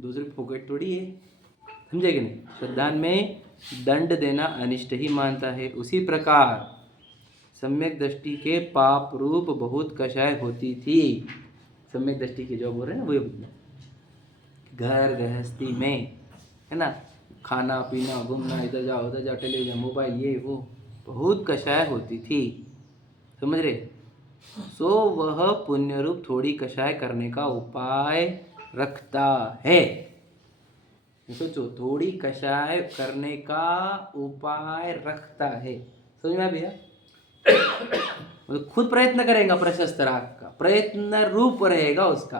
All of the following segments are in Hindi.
दूसरे की पॉकेट थोड़ी है, समझे कि नहीं। श्रद्धान में दंड देना अनिष्ट ही मानता है। उसी प्रकार सम्यक दृष्टि के पाप रूप बहुत कषाय होती थी। सम्यक दृष्टि की जो बोल रहे हैं ना, वो घर गृहस्थी में है ना, खाना पीना घूमना, इधर जाओ उधर जाओ, टेलीविजन मोबाइल ये वो, बहुत कषाय होती थी, समझ रहे। सो वह पुण्य रूप थोड़ी कषाय करने का उपाय रखता है। सोचो, थोड़ी कषाय करने का उपाय रखता है, समझ में आ भैया। मतलब खुद प्रयत्न करेगा, प्रशस्त राग का प्रयत्न रूप रहेगा उसका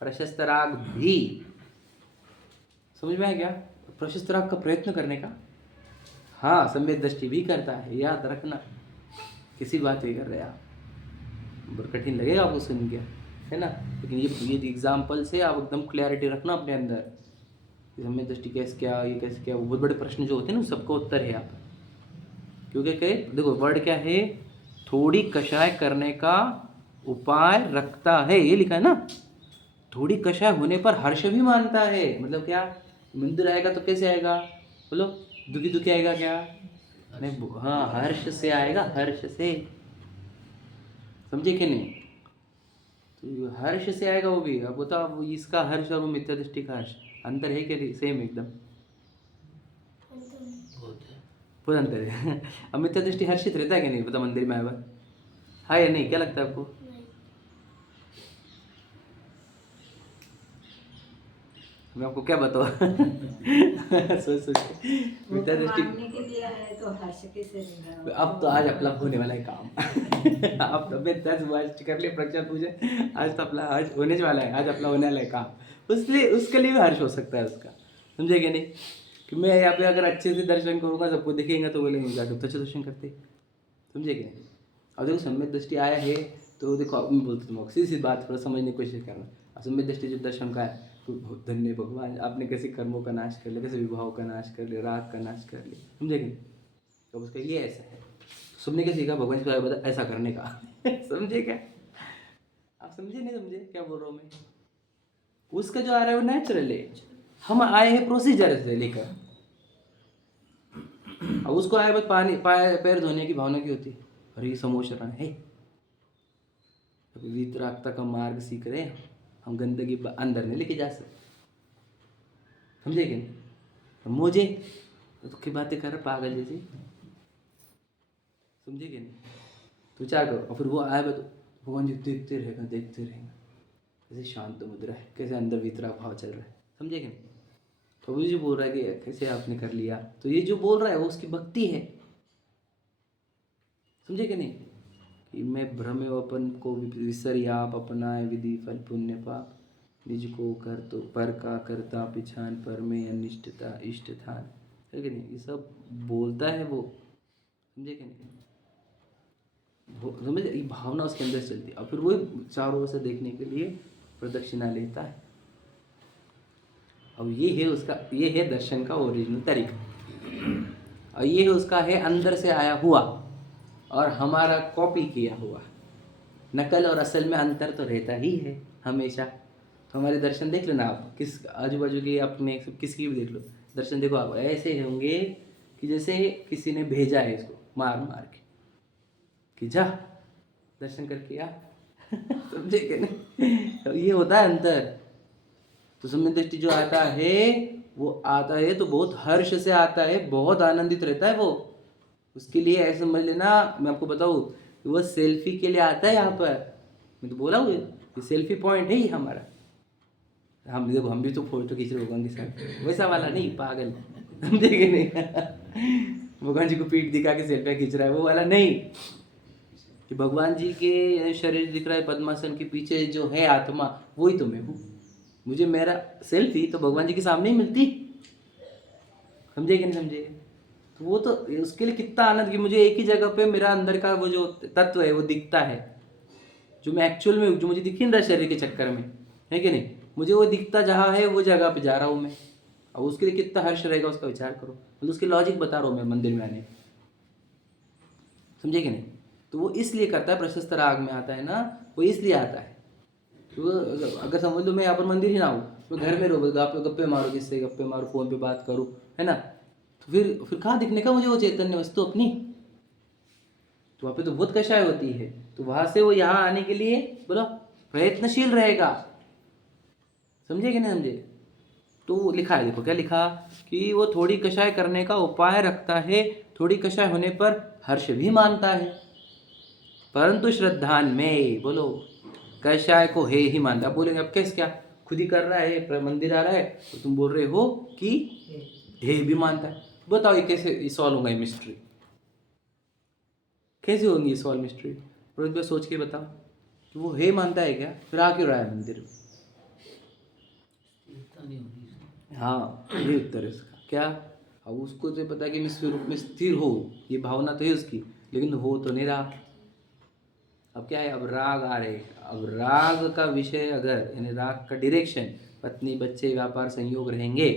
प्रशस्त राग भी, समझ में आ गया। प्रशस्त राग का प्रयत्न करने का, हाँ, सम्यक दृष्टि भी करता है, याद रखना। किसी बात ही कर रहे आप, बड़ा कठिन लगेगा आपको सुन के, है ना, लेकिन ये एग्जाम्पल से आप एकदम क्लैरिटी रखना अपने अंदर। सम्यक दृष्टि कैसे क्या, ये कैसे क्या, वो बहुत बड़े प्रश्न जो होते हैं ना, सबका उत्तर है आप। क्योंकि देखो वर्ड क्या है, थोड़ी कषाय करने का उपाय रखता है, ये लिखा है ना। थोड़ी कषाय होने पर हर्ष भी मानता है। मतलब क्या, मंदिर आएगा तो कैसे आएगा, बोलो, दुखी दुखी आएगा क्या, नहीं, हाँ, हर्ष से आएगा, हर्ष से, समझे कि नहीं। तो हर्ष से आएगा वो भी। अब बताओ, वो इसका हर्ष और वो मिथ्या दृष्टि का हर्ष, अंतर है क्या, सेम एकदम, बहुत अंतर है। अब मिथ्या दृष्टि हर्षित रहता है कि नहीं, बता मंदिर में आया हुआ है या नहीं, क्या लगता है आपको। मैं आपको क्या बताऊँ। सोच मिथ्या दृष्टि के लिए है तो हर्ष कैसे रहेगा। अब तो आज अपना होने वाला है काम। अब तो मैं 10 वर्ष कर लिए प्रज्ञा पूजा, आज तो अपना आज होने वाला है, आज अपना होने वाला है काम, उसलिए उसके लिए भी हर्ष हो सकता है उसका, समझे कि नहीं। कि मैं यहाँ पे अगर अच्छे से दर्शन करूँगा, सबको दिखेगा तो बोलेंगे जाटू तो अच्छे दर्शन करते, समझे कि नहीं। अब देखो सम्यक दृष्टि आया है तो देखो, मैं बोलता तुम सीधी सी बात थोड़ा समझने की कोशिश करना। सम्यक दृष्टि जब दर्शन का है तो बहुत धन्य भगवान, आपने कैसे कर्मों का नाश कर लिया, कैसे विभाव का नाश कर लिया, राग का नाश कर लिया, समझे कि नहीं। तो उसका ये ऐसा है, सुनने के सीखा भगवान से बता ऐसा करने का। समझे क्या आप, समझे नहीं समझे क्या बोल रहा हूँ मैं। उसका जो आ रहा है वो नेचुरल है, हम आए हैं प्रोसीजर से लेकर। अब उसको आए बस पानी पैर धोने की भावना की होती है, अरे समोशरण है, वितरागता का मार्ग सीख रहे हैं हम, गंदगी अंदर नहीं लेके जा सकते, समझे कि नहीं। मुझे तो की बातें कर रहा पागल जैसी, समझे कि नहीं। तो क्या करो, और फिर वो आए तो भगवान जी देखते रहेगा देखते रहेगा, कैसे शांत मुद्रा है, कैसे अंदर वितराग भाव चल रहा है, समझे कि नहीं। तो वो जो बोल रहा है कि कैसे आपने कर लिया, तो ये जो बोल रहा है वो उसकी भक्ति है, समझे कि नहीं। कि मैं भ्रमे अपन को विसर आप अपनाए विधि फल पुण्य पाप, निज को कर तो पर का करता पिछान पर में अनिष्टता इष्ट थान, है कि नहीं। ये सब बोलता है वो, समझे कि नहीं। समझे, ये भावना उसके अंदर चलती है, और फिर वो चारों ओर से देखने के लिए प्रदक्षिणा लेता है। अब ये है उसका, ये है दर्शन का ओरिजिनल तरीका, और ये है उसका है अंदर से आया हुआ और हमारा कॉपी किया हुआ। नकल और असल में अंतर तो रहता ही है हमेशा। तो हमारे दर्शन देख लो ना आप, किस आजू बाजू के अपने किसकी भी देख लो दर्शन, देखो आप ऐसे होंगे कि जैसे किसी ने भेजा है इसको मार मार के कि जा दर्शन करके आ। समझे कि नहीं। तो ये होता है अंतर। तो सम्यक दृष्टि जो आता है वो आता है तो बहुत हर्ष से आता है, बहुत आनंदित रहता है वो। उसके लिए ऐसे समझ लेना, मैं आपको बताऊँ, वो सेल्फी के लिए आता है यहाँ पर। मैं तो बोला हूँ ये सेल्फी पॉइंट है ही हमारा। हम देखो, हम भी तो फोटो खींच रहे भगवान के साथ, वैसा वाला नहीं पागल, समझे कि नहीं। भगवान जी को पीठ दिखा के सेल्फी खींच रहा है, वो वाला नहीं। कि भगवान जी के शरीर दिख रहा है पद्मासन के पीछे जो है आत्मा, वही तो मैं हूँ। मुझे मेरा सेल्फी तो भगवान जी के सामने ही मिलती, समझे कि नहीं समझे। तो वो तो उसके लिए कितना आनंद कि मुझे एक ही जगह पे मेरा अंदर का वो जो तत्व है वो दिखता है, जो मैं एक्चुअल में, जो मुझे दिख नहीं रहा शरीर के चक्कर में, है कि नहीं। मुझे वो दिखता जहाँ है वो जगह पे जा रहा हूँ मैं, और उसके लिए कितना हर्ष रहेगा उसका विचार करो। मतलब उसकी लॉजिक बता रहा हूँ मैं मंदिर में आने, समझे कि नहीं। तो वो इसलिए करता है, प्रशस्त राग में आता है ना, वो इसलिए आता है तो अगर समझ लो मैं यहाँ पर मंदिर ही ना हूँ, मैं घर में रहो, बस गप्पे मारो, किससे गप्पे मारो, फोन पे बात करूँ, है ना, तो फिर कहाँ दिखने का मुझे वो चैतन्य वस्तु अपनी। तो वहाँ पे तो बहुत कषाय होती है, तो वहां से वो यहाँ आने के लिए बोलो प्रयत्नशील रहेगा। समझे कि नहीं समझे? तो लिखा है, देखो क्या लिखा, कि वो थोड़ी कषाय करने का उपाय रखता है, थोड़ी कषाय होने पर हर्ष भी मानता है, परंतु श्रद्धान में बोलो कषाय को हे ही मानता। बोलेंगे अब कैसे, क्या खुद ही कर रहा है, मंदिर आ रहा है, तो तुम बोल रहे हो कि हे भी मानता है। बताओ ये कैसे सॉल्व होगा, ये मिस्ट्री कैसे होगी, ये सॉल्व मिस्ट्री? रोहित भाई सोच के बताओ कि वो हे मानता है क्या, फिर आ क्यों रहा है मंदिर में? हाँ ये उत्तर है इसका। क्या, अब उसको तो पता है कि मैं स्वरूप में स्थिर हो, ये भावना तो है उसकी, लेकिन हो तो नहीं रहा। अब क्या है, अब राग आ रहे, अब राग का विषय अगर, यानी राग का डायरेक्शन पत्नी बच्चे व्यापार संयोग रहेंगे,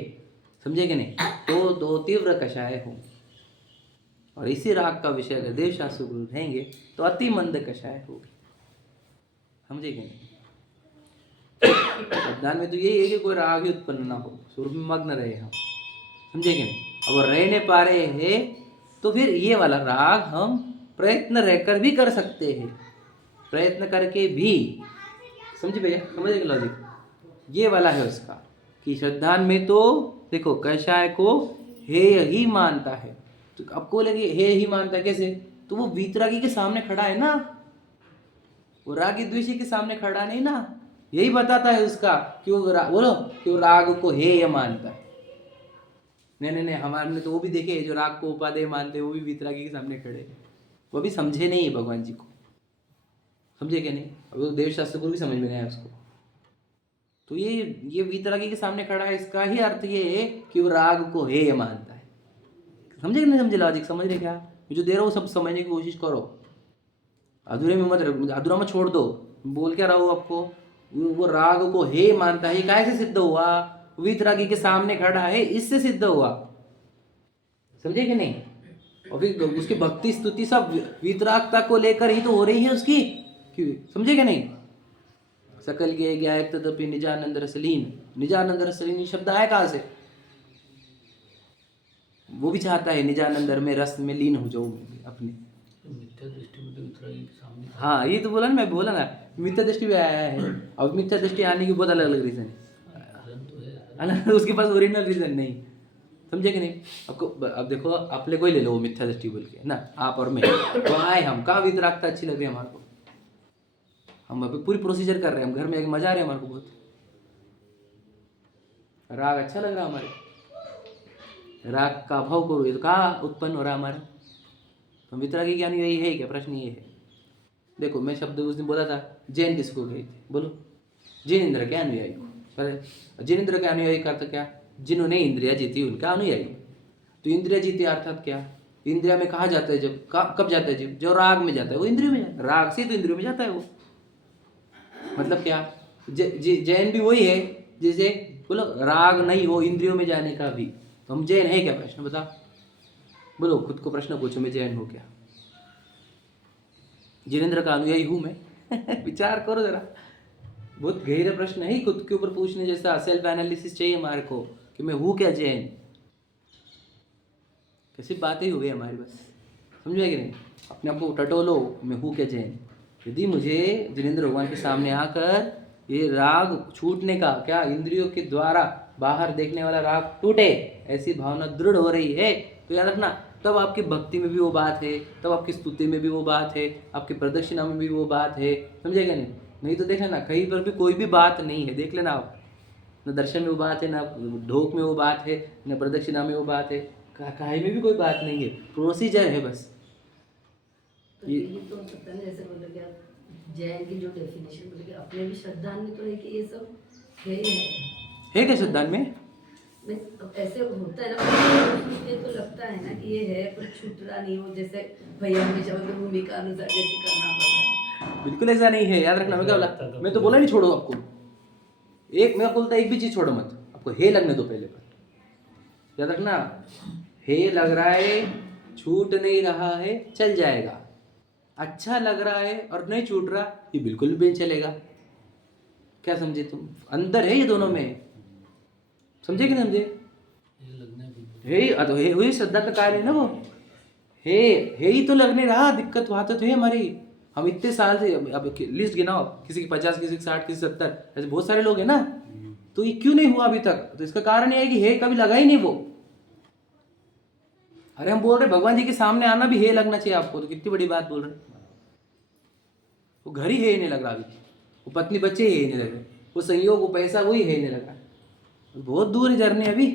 समझे कि नहीं, तो दो तीव्र कषाय हो, और इसी राग का विषय अगर देव शास्त्र गुरु रहेंगे तो अति मंद कषाय होगी। समझे कि नहीं? ध्यान में तो यही है कि कोई राग ही उत्पन्न ना हो, स्वरूप में मग्न रहे हम। समझे कि नहीं? अब रह नहीं पा रहे हैं तो फिर ये वाला राग हम प्रयत्न रहकर भी कर सकते हैं, प्रयत्न करके भी। समझे भैया, समझे कि लॉजिक ये वाला है उसका, कि श्रद्धान में तो देखो कषाय को हेय ही मानता है। तो आपको लगे हेय ही मानता है कैसे, तो वो वीतरागी के सामने खड़ा है ना, वो रागी द्वेषी के सामने खड़ा नहीं ना, यही बताता है उसका कि वो बोलो कि वो राग को हेय मानता है। नहीं, हमारे ने तो वो भी देखे जो राग को उपादेय मानते हैं, वो भी वीतरागी के सामने खड़े हैं, वो भी समझे नहीं है भगवान जी को। समझे क्या नहीं? अब तो देव शास्त्र को भी समझ में नहीं आया उसको। तो ये वीतरागी के सामने खड़ा है, इसका ही अर्थ ये है कि वो राग को हेय मानता है। समझे कि नहीं समझे लॉजिक? समझ रहे क्या? मैं जो दे रहा हूँ सब समझने की कोशिश करो, अधूरे में मत, अधूरा मत छोड़ दो। बोल क्या रहा हूँ आपको, वो राग को हे मानता है, कैसे सिद्ध हुआ? वीतरागी के सामने खड़ा है, इससे सिद्ध हुआ। समझे कि नहीं? और फिर उसकी भक्ति स्तुति सब वीतरागता को लेकर ही तो हो रही है उसकी। समझे कि नहीं? सकल के ज्ञायक तदपि निजानंद रसलीन, निजानंद रसलीन शब्द आया कहाँ से? वो भी चाहता है निजानंद में रस में लीन हो जाऊं अपनी मिथ्या दृष्टि में, तो सामने। हाँ ये तो बोला ना, मैं बोला ना मिथ्या दृष्टि भी आया है। अब मिथ्या दृष्टि आने की बहुत अलग अलग रीजन है, उसके पास ओरिजिनल रीजन नहीं। समझे कि नहीं? आपको अब देखो, अपने को ही ले लो वो मिथ्या दृष्टि बोल के ना, आप और मैं तो आए, हम कहाँ वितरागता अच्छी लग रही है हमारे को, हम अभी पूरी प्रोसीजर कर रहे हैं, हम घर में एक मजा आ रहा है हमारे को, बहुत राग अच्छा लग रहा है हमारे, राग का अभाव करो, ये तो कहाँ उत्पन्न हो रहा है हमारा? तो वितरागी ज्ञान यही है क्या? प्रश्न ये है। देखो मैं शब्द उस दिन बोला था, जैन किसको गए थे बोलो? जिनेंद्र के अनुयायी को। पर जिनेंद्र के अनुयायी का अर्थ क्या? जिन्होंने इंद्रिया जीती उनका अनुयायी। तो इंद्रिया जीती अर्थात क्या? इंद्रिया में कहा जाता है जब, कब जाता है जब, जो राग में जाता है वो इंद्रियों में जाता है, राग से तो इंद्रियों में जाता है वो। मतलब क्या? जैन भी वही है जैसे बोलो राग नहीं हो इंद्रियों में जाने का भी, तो हम जैन है क्या? प्रश्न बता, बोलो खुद को प्रश्न पूछो, मैं जैन हो क्या? जिनेंद्र का अनुयायी हूं मैं? विचार करो जरा, बहुत गहरा प्रश्न है, खुद के ऊपर पूछने जैसा। सेल्फ एनालिसिस चाहिए हमारे को कि मैं हूं क्या जैन? कैसी बातें ही हो गई हमारी, बस समझे कि नहीं? अपने आप को टटोलो, मैं हूं क्या जैन? यदि मुझे जिनेंद्र भगवान के सामने आकर ये राग छूटने का, क्या इंद्रियों के द्वारा बाहर देखने वाला राग टूटे, ऐसी भावना दृढ़ हो रही है, तो याद रखना तब आपकी भक्ति में भी वो बात है, तब आपकी स्तुति में भी वो बात है, आपकी प्रदक्षिणा में भी वो बात है। समझेगा नहीं? नहीं तो देख लेना कहीं पर भी कोई भी बात नहीं है, देख लेना आप, न दर्शन में वो बात है, ना ढोक में वो बात है, न प्रदक्षिणा में वो बात है, कहीं में भी कोई बात नहीं है, प्रोसीजर है बस। तो ये तो पता नहीं, ऐसे बोले क्या जैन की जो डेफिनेशन बोले कि अपने भी श्रद्धान में तो है कि ये सब है क्या श्रद्धान में? ऐसे होता है ना, ये तो लगता है ना कि ये है, पर छूट रहा नहीं हो, जैसे भैया हमेशा भूमिका अनुसार जैसे करना पड़ता है। बिल्कुल ऐसा नहीं है, याद रखना। मैं क्या बोला? मैं तो बोला नहीं छोड़ो आपको, एक मैं बोलता एक भी चीज छोड़ो मत, आपको हे लगने दो पहले पर। याद रखना, हे लग रहा है, छूट नहीं रहा है, चल जाएगा। अच्छा लग रहा है और नहीं छूट रहा, ये बिल्कुल भी नहीं चलेगा। क्या समझे तुम? अंदर है ये दोनों में, समझे कि नहीं समझे? है वही श्रद्धा का कार्य है ना वो, है ही तो लगने रहा। दिक्कत वहां तो है हमारी। हम इतने साल से अब लिस्ट गिनाओ, किसी की 50, किसी की 60, किसी 70, ऐसे बहुत सारे लोग हैं ना, तो ये क्यों नहीं हुआ अभी तक? तो इसका कारण ये है कि हे कभी लगा ही नहीं वो। अरे हम बोल रहे भगवान जी के सामने आना भी हे लगना चाहिए आपको, तो कितनी बड़ी बात बोल रहे। वो घर ही हे नहीं लग रहा अभी, वो पत्नी बच्चे ही हे नहीं लग रहे, वो संयोग, वो पैसा, वही हे नहीं लग रहा। बहुत दूर है जर्नी अभी।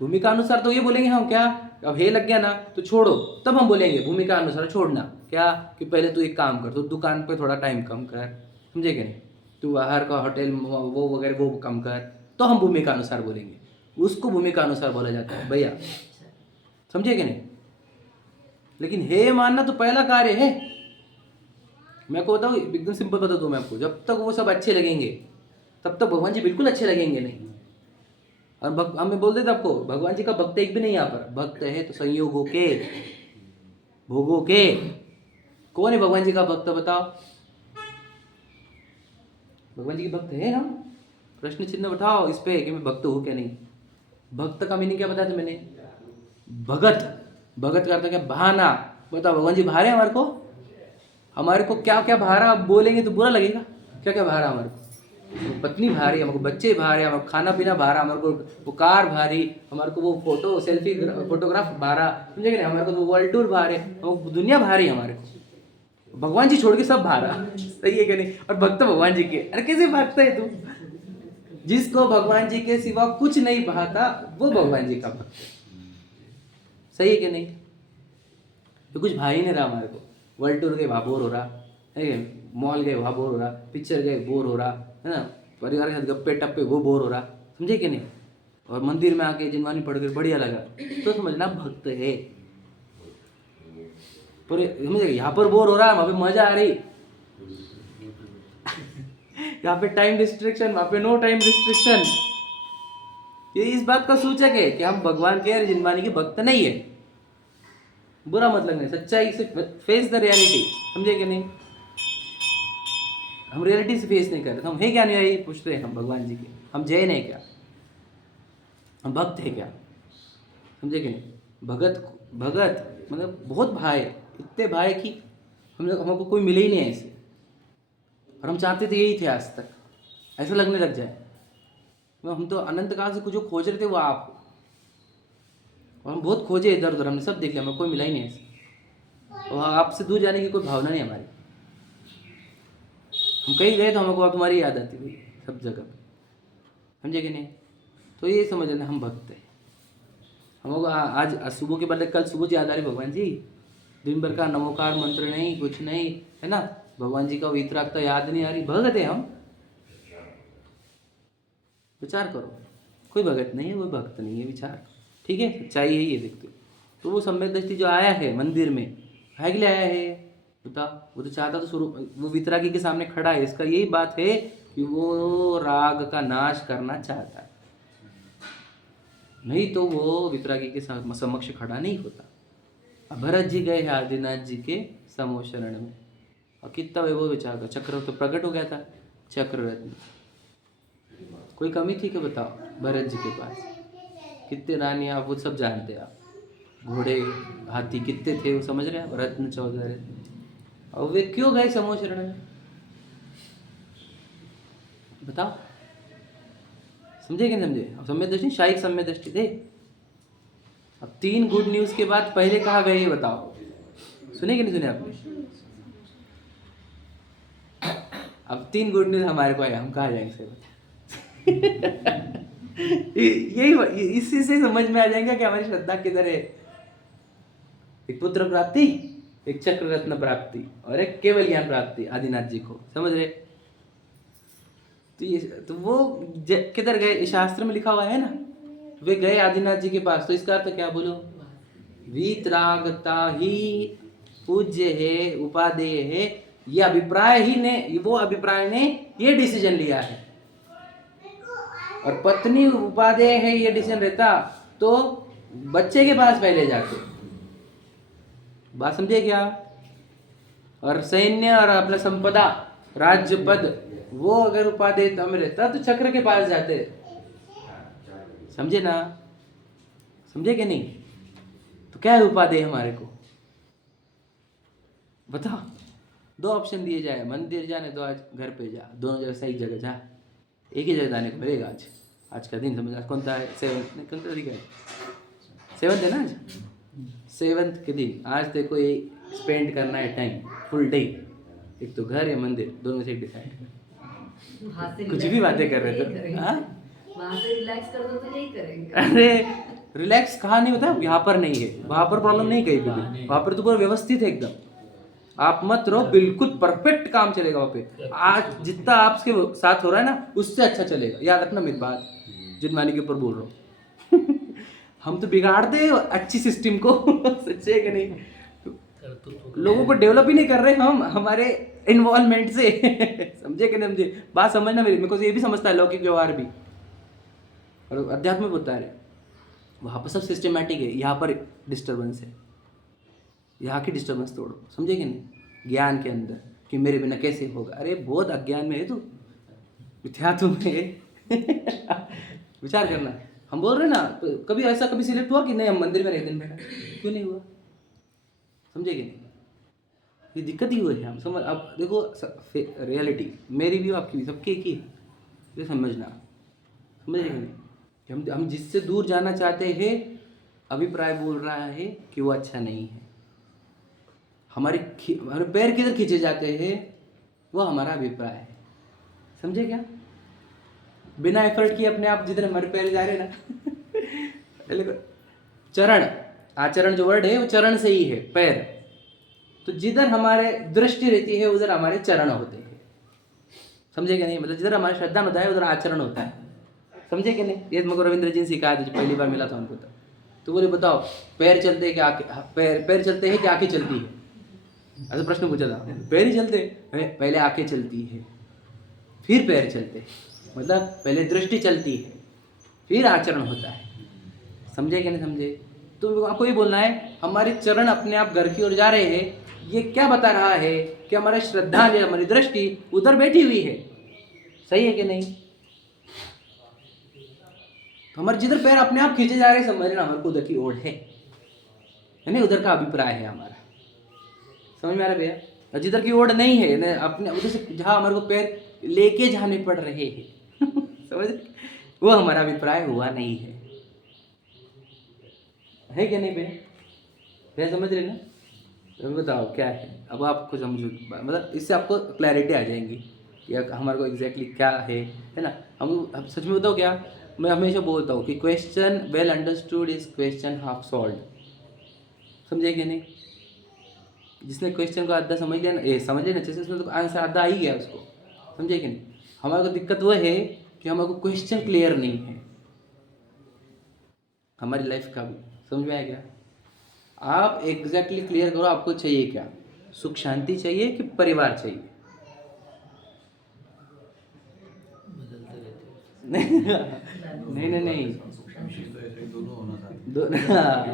भूमिका अनुसार तो ये बोलेंगे हम क्या, अब हे लग गया ना तो छोड़ो, तब हम बोलेंगे भूमिका अनुसार छोड़ना क्या, कि पहले तू एक काम कर, तो दुकान पे थोड़ा टाइम कम कर, समझे कि नहीं, तू बाहर का होटल वो वगैरह वो कम कर, तो हम भूमिका अनुसार बोलेंगे। उसको भूमिका अनुसार बोला जाता है भैया, समझे कि नहीं? लेकिन हे मानना तो पहला कार्य है। मैं को बताऊँ, एकदम सिंपल बता दूँ मैं आपको, जब तक वो सब अच्छे लगेंगे तब तक भगवान जी बिल्कुल अच्छे लगेंगे नहीं। और हम बोल देते आपको, भगवान जी का भक्त एक भी नहीं यहाँ पर, भक्त है तो संयोगों के, भोगों के। कौन है भगवान जी का भक्त बताओ? भगवान जी के भक्त है हम? प्रश्न चिन्ह उठाओ इस पे कि मैं भक्त हूँ क्या नहीं। भक्त का मीनिंग क्या बताया था मैंने? भगत, भगत का अर्थ क्या? बहाना। बताओ भगवान जी भारे हमारे को क्या क्या भारा? आप बोलेंगे तो बुरा लगेगा। क्या क्या भारा हमारे को? पत्नी भारी, हमारे को बच्चे भारे, हमारे को खाना पीना भारा, हमारे को वो कार भारी, हमारे को वो फोटोग्राफ भारा, समझे कि नहीं? हमारे को वो वर्ल्ड टूर भारे, दुनिया भारी हमारे को। भगवान जी छोड़ के सब भारा, सही है कि नहीं? और भक्त भगवान जी के। अरे कैसे भक्त है तू? जिसको भगवान जी के सिवा कुछ नहीं भाता वो भगवान जी का भक्त है, सही है कि नहीं? तो कुछ भाई नहीं रहा हमारे को। वर्ल्ड टूर गए वहाँ बोर हो रहा है, मॉल गए वहाँ बोर हो रहा, पिक्चर गए बोर हो रहा है ना, परिवार के साथ गप्पे टप्पे वो बोर हो रहा, समझे कि नहीं? और मंदिर में आके जिनवानी पढ़ कर बढ़िया लगा, तो समझना भक्त है। पर समझे, यहाँ पर बोर हो रहा है, वहाँ पे मजा आ रही, यहाँ पे टाइम रिस्ट्रिक्शन, वहाँ पे नो टाइम रिस्ट्रिक्शन। ये इस बात का सूचक है कि हम भगवान के जिनवानी के भक्त नहीं है। बुरा मत लगना, सच्चाई से फेस द रियलिटी, समझे कि नहीं? हम रियलिटी से फेस नहीं कर रहे, हम है क्या नहीं, पूछ रहे हैं हम भगवान जी के, हम जैन है क्या, हम भक्त है क्या, समझे कि नहीं? भगत मतलब बहुत भाई, इतने भाई कि हमको कोई मिले ही नहीं ऐसे। और हम चाहते थे यही थे आज तक, ऐसा लगने लग जाए। हम तो अनंत काल से जो खोज रहे थे वो आप, और हम बहुत खोजे इधर उधर, हमने सब देख लिया, हमें कोई मिला ही नहीं ऐसे। और आपसे दूर जाने की कोई भावना नहीं हमारी। हम कहीं गए तो हमको तुम्हारी याद आती हुई सब जगह पे, समझे कि नहीं? तो ये समझ लेना हम भक्त हैं। हमको आज सुबह के बदले कल सुबह याद आ रही भगवान जी, दिन भर का नमोकार मंत्र नहीं, कुछ नहीं है ना, भगवान जी का वितरागता याद नहीं आ रही, भगत है हम। विचार करो, कोई भगत नहीं है, कोई भक्त नहीं है, विचार, ठीक है? सच्चाई है ये, देखते हो। तो वो सम्यक दृष्टि जो आया है मंदिर में, है के लिए आया है बता? वो तो चाहता तो स्वरूप, वो वितरागी के सामने खड़ा है, इसका यही बात है कि वो राग का नाश करना चाहता है, नहीं तो वो वितरागी के समक्ष खड़ा नहीं होता। भरत जी गए आदिनाथ जी के समो शरण में, और कितना वैभव विचार का चक्र तो प्रकट हो गया था, चक्र रत्न। कोई कमी थी क्या बताओ? भरत जी के पास कितने रानियाँ, वो सब जानते हैं आप, घोड़े हाथी कितने थे वो समझ रहे हैं, रत्न 14। और वे क्यों गए समो शरण में बताओ? समझे कि नहीं समझे? अब सम्यक दृष्टि, शाही सम्यक दृष्टि थे। अब 3 गुड न्यूज के बाद पहले कहाँ गए ये बताओ? सुने कि नहीं सुने आपने? अब 3 गुड न्यूज हमारे को आया, हम कहाँ जाएंगे? यही इसी से समझ में आ जाएगा कि हमारी श्रद्धा किधर है। एक पुत्र प्राप्ति, एक चक्र रत्न प्राप्ति, और एक केवल ज्ञान प्राप्ति आदिनाथ जी को, समझ रहे? तो वो किधर गए? शास्त्र में लिखा हुआ है ना, वे गए आदिनाथ जी के पास। तो इसका अर्थ क्या बोलो? वीतरागता ही पूज्य है, उपादेय है, ये अभिप्राय ही ने, वो अभिप्राय ने ये डिसीजन लिया है। और पत्नी उपादेय है ये डिसीजन रहता तो बच्चे के पास पहले जाके, बात समझे क्या? और सैन्य और अपना संपदा, राज्य पद, वो अगर उपादेय तम रहता तो चक्र के पास जाते, समझे ना, समझे कि नहीं? तो क्या है उपादेय हमारे को, बताओ। दो ऑप्शन दिए जाए, मंदिर जाने तो आज घर पे जा, दोनों जगह सही जगह जा, एक ही जगह जाने को मिलेगा। आज का दिन समझ, आज कौन सा है, 7 नहीं, कौन सा तारीख है, 7 है ना आज, 7 के दिन आज देखो ये स्पेंड करना है टाइम, फुल डे, एक तो घर या मंदिर, दोनों में से एक डिसाइड। वहाँ से कुछ relax भी बातें करने कर रहे तो थे, यही करेंगे। हाँ? वहाँ से रिलैक्स कर दो तो यही करेंगे। अरे रिलैक्स कहाँ नहीं होता, यहाँ पर नहीं है, वहाँ पर प्रॉब्लम नहीं कहीं पे भी, वहाँ पर तो पूरा व्यवस्थित है एकदम। आप मत रहो, बिल्कुल परफेक्ट काम चलेगा वहाँ पे। आज जितना आपके साथ हो रहा है ना, उससे अच्छा चलेगा, याद रखना मेरी बात, जिनवानी के ऊपर बोल रहा हूँ। हम तो बिगाड़ते हैं अच्छी सिस्टम को। सच्चे कि नहीं? लोगों को डेवलप ही नहीं कर रहे हम हमारे इन्वॉल्वमेंट से। समझे कि नहीं समझे? बात समझना मेरी, मेरे को ये भी समझता है लौकिक व्यवहार भी और अध्यात्म में बता रहे, वहाँ पर सब सिस्टमेटिक है, यहाँ पर डिस्टर्बेंस है, यहाँ की डिस्टर्बेंस तोड़ो, समझे कि नहीं? ज्ञान के अंदर कि मेरे बिना कैसे होगा, अरे बहुत अज्ञान में है तू, मिथ्यात्व में है। विचार करना, हम बोल रहे ना, तो कभी ऐसा कभी सिलेक्ट हुआ कि नहीं हम मंदिर में रह दिन बैठा, क्यों नहीं हुआ? समझे कि नहीं? ये दिक्कत ही हुई है, हम समझ। अब देखो रियलिटी मेरी भी आपकी भी सबकी एक ही है, ये समझना, समझे कि नहीं? कि हम जिससे दूर जाना चाहते हैं, अभिप्राय बोल रहा है कि वो अच्छा नहीं है, हमारे पैर किधर खींचे जाते हैं, वो हमारा अभिप्राय है, समझे क्या? बिना एफर्ट किए अपने आप जिधर हमारे पैर जा रहे हैं ना। चरण, आचरण जो वर्ड है वो चरण से ही है, पैर। तो जिधर हमारे दृष्टि रहती है उधर हमारे चरण होते हैं, समझे कि नहीं? मतलब जिधर हमारी श्रद्धा होता है उधर आचरण होता है, समझे कि नहीं? ये मेरे को रविंद्र जी ने सिखाया था, पहली बार मिला था उनको तो बोले बताओ पैर चलते हैं कि आंखें, पैर चलते हैं कि आंखें चलती है? ऐसा प्रश्न पूछा था। पैर ही चलते हैं, पहले आंखें चलती है फिर पैर चलते हैं, मतलब पहले दृष्टि चलती है फिर आचरण होता है, समझे कि नहीं समझे? तो आपको ये बोलना है हमारे चरण अपने आप घर की ओर जा रहे हैं, ये क्या बता रहा है कि हमारी श्रद्धा या हमारी दृष्टि उधर बैठी हुई है, सही है कि नहीं? तो हमारे जिधर पैर अपने आप खींचे जा रहे हैं, समझ लेना हमारे को उधर की ओर है, यानी उधर का अभिप्राय है हमारा, समझ में आ रहा है भैया? और जिधर की ओर नहीं है ना, अपने उधर से जहाँ हमारे को पैर लेके जाने पड़ रहे हैं, समझ, वो हमारा अभिप्राय हुआ नहीं है कि नहीं भैया? भैया समझ रहे ना? तो बताओ क्या है, अब आप कुछ समझो, मतलब इससे आपको क्लैरिटी आ जाएंगी कि हमारे को एग्जैक्टली क्या है ना? हम सच में बताओ क्या, मैं हमेशा बोलता हूँ कि question well understood is question half solved, समझे कि नहीं? जिसने क्वेश्चन को आधा समझ लिया ना, ये समझ लिया ना अच्छे से, उसमें तो आंसर आधा आ ही गया उसको, समझे कि नहीं? हमारे को दिक्कत वो है कि हमारे को क्वेश्चन क्लियर नहीं है हमारी लाइफ का भी, समझ में आया क्या? आप एग्जैक्टली क्लियर करो आपको चाहिए क्या, सुख शांति चाहिए कि परिवार चाहिए? नहीं नहीं नहीं,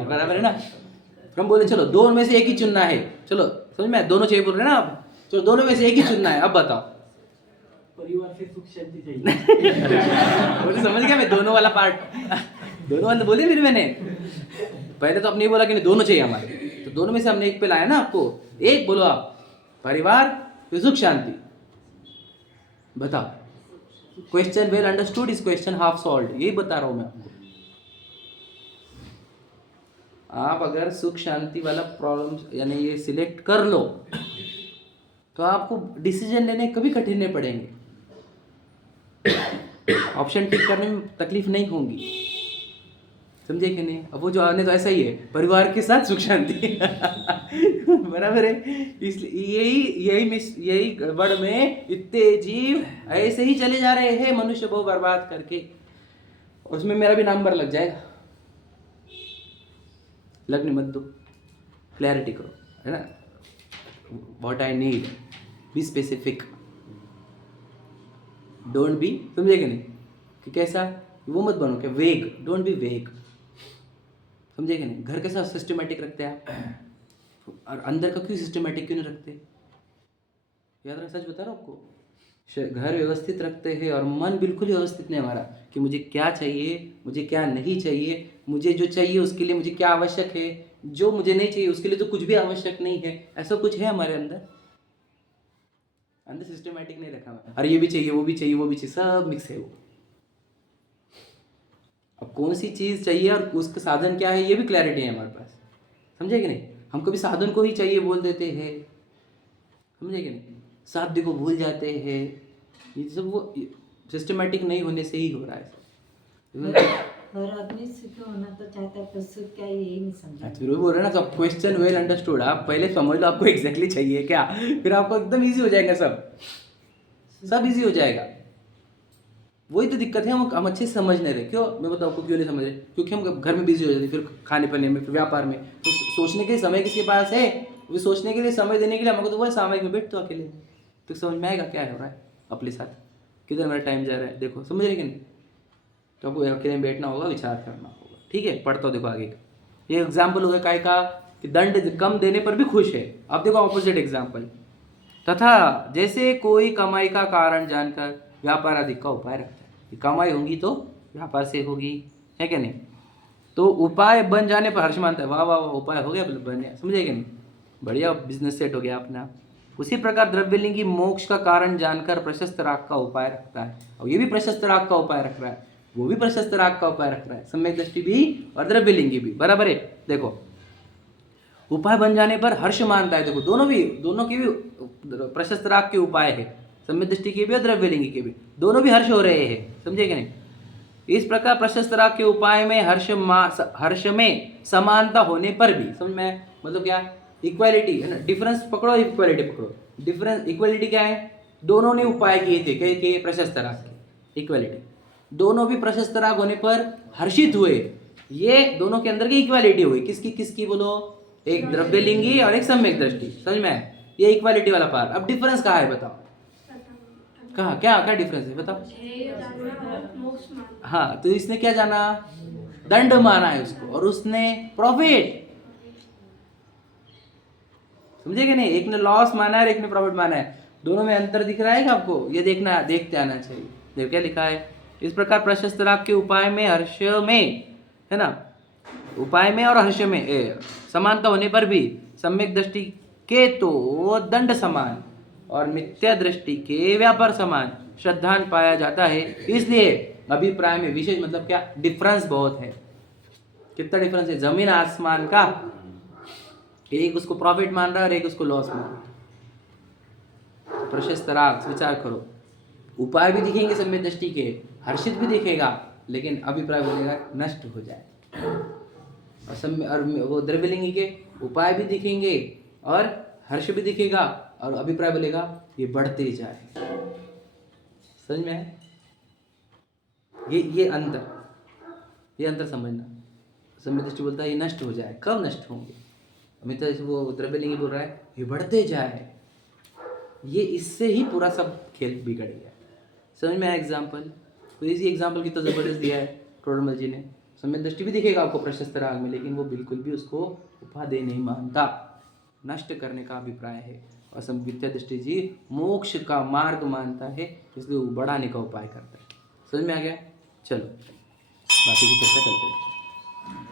बराबर है ना? हम बोले चलो दोनों में से एक ही चुनना है, चलो समझ में, दोनों चाहिए बोल रहे हैं ना आप, चलो दोनों में से एक ही चुनना है, अब बताओ। परिवार से सुख शांति चाहिए। बोले समझ गया मैं, दोनों वाला पार्ट, दोनों वाला बोले फिर मैंने, पहले तो आपने बोला कि नहीं दोनों चाहिए हमारे, तो दोनों में से हमने एक पे लाया ना आपको, एक बोलो आप, परिवार फिर सुख शांति, बताओ। Question well understood is question half solved, यही बता रहा हूं मैं आपको। आप अगर सुख शांति वाला प्रॉब्लम यानी ये सिलेक्ट कर लो तो आपको डिसीजन लेने कभी कठिन नहीं पड़ेंगे, ऑप्शन टिक करने में तकलीफ नहीं होगी, समझे कि नहीं? अब वो जो आने तो ऐसा ही है, परिवार के साथ सुख शांति। बराबर है, इसलिए यही गड़बड़ में इतने जीव ऐसे ही चले जा रहे हैं, मनुष्य बहुत बर्बाद करके, उसमें मेरा भी नंबर लग जाएगा, लगने मत दो, क्लैरिटी करो, है ना? What I need, be specific, don't be, समझे कि नहीं? कि कैसा, वो मत बनो क्या वेग, डोंट बी वेग, समझे कि नहीं? घर के साथ सिस्टमेटिक रखते हैं आप, और अंदर का क्यों सिस्टमेटिक क्यों नहीं रखते? याद रहा, सच बता रहा हूँ आपको, घर व्यवस्थित रखते हैं और मन बिल्कुल व्यवस्थित नहीं हमारा कि मुझे क्या चाहिए, मुझे क्या नहीं चाहिए, मुझे जो चाहिए उसके लिए मुझे क्या आवश्यक है, जो मुझे नहीं चाहिए उसके लिए तो कुछ भी आवश्यक नहीं है। ऐसा कुछ है हमारे अंदर सिस्टमैटिक नहीं रखा हुआ। अरे ये भी चाहिए, वो भी चाहिए, वो भी चाहिए, सब मिक्स है वो। अब कौन सी चीज़ चाहिए और उसका साधन क्या है ये भी क्लैरिटी है हमारे पास, समझे कि नहीं। हम कभी साधन को ही चाहिए बोल देते हैं, समझे कि नहीं, साध्य को भूल जाते हैं। ये सब वो सिस्टमैटिक नहीं होने से ही हो रहा है। हर आदमी सुखी होना तो चाहता है, पर सुख क्या है यही नहीं समझा। फिर वो बोल रहे ना, सब क्वेश्चन वेल अंडरस्टूड। आप पहले समझ लो आपको एग्जैक्टली चाहिए क्या, फिर आपको एकदम इजी हो जाएगा, सब इजी हो जाएगा। वही तो दिक्कत है, हम अच्छे से समझ नहीं रहे। क्यों, मैं बताऊँ आपको क्यों नहीं समझ रहे, क्योंकि हम घर में बिजी हो जाते हैं, फिर खाने पीने में, फिर व्यापार में। तो सोचने के लिए समय किसके पास है, वो सोचने के लिए समय देने के लिए हमको तो वह सामयिक में बैठ तो अकेले, तो समझ में आएगा क्या हो रहा है अपने साथ, किधर मेरा टाइम जा रहा है। देखो समझ रहे कि नहीं, तो आपको अकेले में बैठना होगा, विचार करना होगा। ठीक है, पढ़ता हूँ देखो आगे का। ये एग्जाम्पल हो गया काय का कि दंड कम देने पर भी खुश है। अब देखो ऑपोजिट एग्जाम्पल, तथा जैसे कोई कमाई का कारण जानकर व्यापार आदि का उपाय रखता है। कमाई होगी तो व्यापार से होगी, है क्या नहीं। तो उपाय बन जाने पर हर्ष मानता है, वाह वाह वाह उपाय हो गया, बन गया, समझे क्या नहीं, बढ़िया बिजनेस सेट हो गया अपना। उसी प्रकार द्रव्यलिंगी मोक्ष का कारण जानकर प्रशस्त राग का उपाय रखता है, और ये भी प्रशस्त राग का उपाय रख रहा है, वो भी प्रशस्त राग का उपाय रख रहा है, सम्यक दृष्टि भी और द्रव्यलिंगी भी बराबर है। देखो उपाय बन जाने पर हर्ष मानता है, देखो दोनों के भी प्रशस्त राग के उपाय है, सम्यक दृष्टि के भी और द्रव्यलिंगी के भी, दोनों भी हर्ष हो रहे हैं, समझे कि नहीं। इस प्रकार प्रशस्त राग के उपाय में हर्ष में समानता होने पर भी, समझ में, मतलब क्या, इक्वालिटी है ना, डिफरेंस पकड़ो, इक्वालिटी पकड़ो। डिफरेंस इक्वालिटी क्या है, दोनों ने उपाय किए थे के प्रशस्त राग के, इक्वालिटी, दोनों भी प्रशस्त राग होने पर हर्षित हुए। ये दोनों के अंदर की इक्वालिटी हुई, किसकी किसकी बोलो, एक द्रव्यलिंगी और एक सम्यक दृष्टि, समझ में आया, ये इक्वालिटी वाला पार्ट। अब डिफरेंस कहाँ है बताओ, कहाँ क्या क्या डिफरेंस है बताओ। हाँ, तो इसने क्या जाना, दंड माना है उसको, और उसने प्रॉफिट, समझे कि नहीं। एक ने लॉस माना है और एक ने प्रॉफिट माना है, दोनों में अंतर दिख रहा है क्या आपको, ये देखते आना चाहिए। देखो क्या लिखा है, इस प्रकार प्रशस्त राग के उपाय में हर्ष में, है ना, उपाय में और हर्ष में समानता होने पर भी सम्यक दृष्टि के तो दंड समान और मिथ्या दृष्टि के व्यापार समान श्रद्धान पाया जाता है। इसलिए अभिप्राय में विशेष, मतलब क्या, डिफरेंस बहुत है। कितना डिफरेंस है, जमीन आसमान का। एक उसको प्रॉफिट मान रहा है और एक उसको लॉस मान रहा है। प्रशस्त राग, विचार करो, उपाय भी दिखेंगे सम्यक दृष्टि के, हर्षित भी दिखेगा, लेकिन अभिप्राय बोलेगा नष्ट हो जाए। और वो द्रव्यलिंगी के उपाय भी दिखेंगे और हर्ष भी दिखेगा, और अभिप्राय बोलेगा ये बढ़ते जाए। समझ में है, ये अंतर समझना। सम्यक दृष्टि बोलता है ये नष्ट हो जाए, कब नष्ट होंगे, अमित वो द्रव्यलिंगी बोल रहा है ये बढ़ते जाए, ये इससे ही पूरा सब खेल बिगड़ गया। समझ में आया एग्जाम्पल, तो इसी एग्जाम्पल की तो जबरदस्त दिया है टोडरमल जी ने। सम्यक दृष्टि भी दिखेगा आपको प्रशस्त राग में, लेकिन वो बिल्कुल भी उसको उपादेय नहीं मानता, नष्ट करने का अभिप्राय है। और संविद्या दृष्टि जी मोक्ष का मार्ग मानता है, इसलिए वो बढ़ाने का उपाय करता है। समझ में आ गया, चलो बाकी की चर्चा करते हैं।